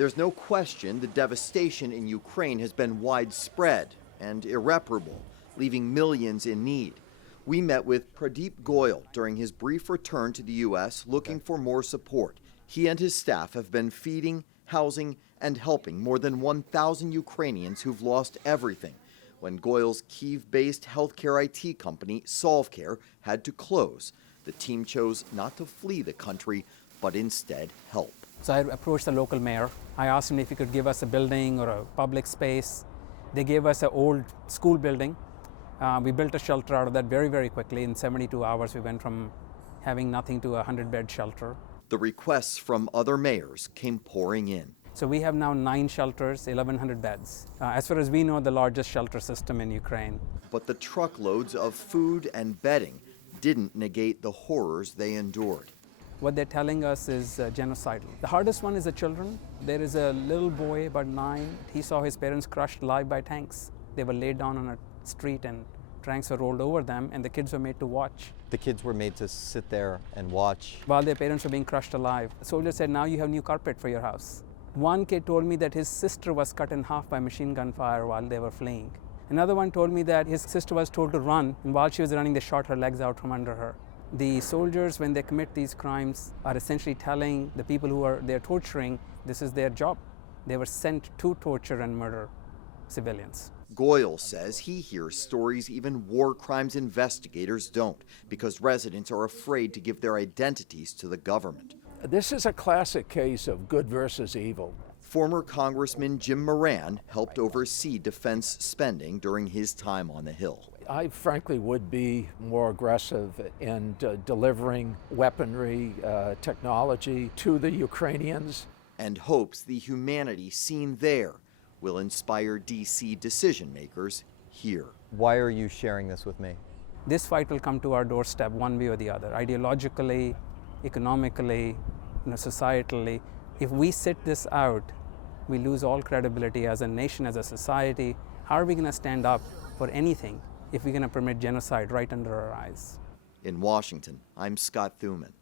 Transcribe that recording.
There's no question the devastation in Ukraine has been widespread and irreparable, leaving millions in need. We met with Pradeep Goyal during his brief return to the U.S. looking for more support. He and his staff have been feeding, housing, and helping more than 1,000 Ukrainians who've lost everything when Goyal's Kyiv-based healthcare IT company, SolveCare, had to close. The team chose not to flee the country, but instead help. So I approached the local mayor. I asked him if he could give us a building or a public space. They gave us an old school building. We built a shelter out of that very, very quickly. In 72 hours, we went from having nothing to a 100-bed shelter. The requests from other mayors came pouring in. So we have now 9 shelters, 1,100 beds. As far as we know, the largest shelter system in Ukraine. But the truckloads of food and bedding didn't negate the horrors they endured. What they're telling us is genocidal. The hardest one is the children. There is a little boy, about 9. He saw his parents crushed alive by tanks. They were laid down on a street and tanks were rolled over them, and the kids were made to watch. The kids were made to sit there and watch while their parents were being crushed alive. The soldier said, now you have new carpet for your house. One kid told me that his sister was cut in half by machine gun fire while they were fleeing. Another one told me that his sister was told to run, and while she was running, they shot her legs out from under her. The soldiers, when they commit these crimes, are essentially telling the people who they're torturing, this is their job. They were sent to torture and murder civilians. Goyal says he hears stories even war crimes investigators don't, because residents are afraid to give their identities to the government. This is a classic case of good versus evil. Former Congressman Jim Moran helped oversee defense spending during his time on the Hill. I frankly would be more aggressive in delivering weaponry, technology to the Ukrainians. And hopes the humanity seen there will inspire D.C. decision makers here. Why are you sharing this with me? This fight will come to our doorstep one way or the other, ideologically, economically, societally. If we sit this out, we lose all credibility as a nation, as a society. How are we going to stand up for anything if we're going to permit genocide right under our eyes? In Washington, I'm Scott Thuman.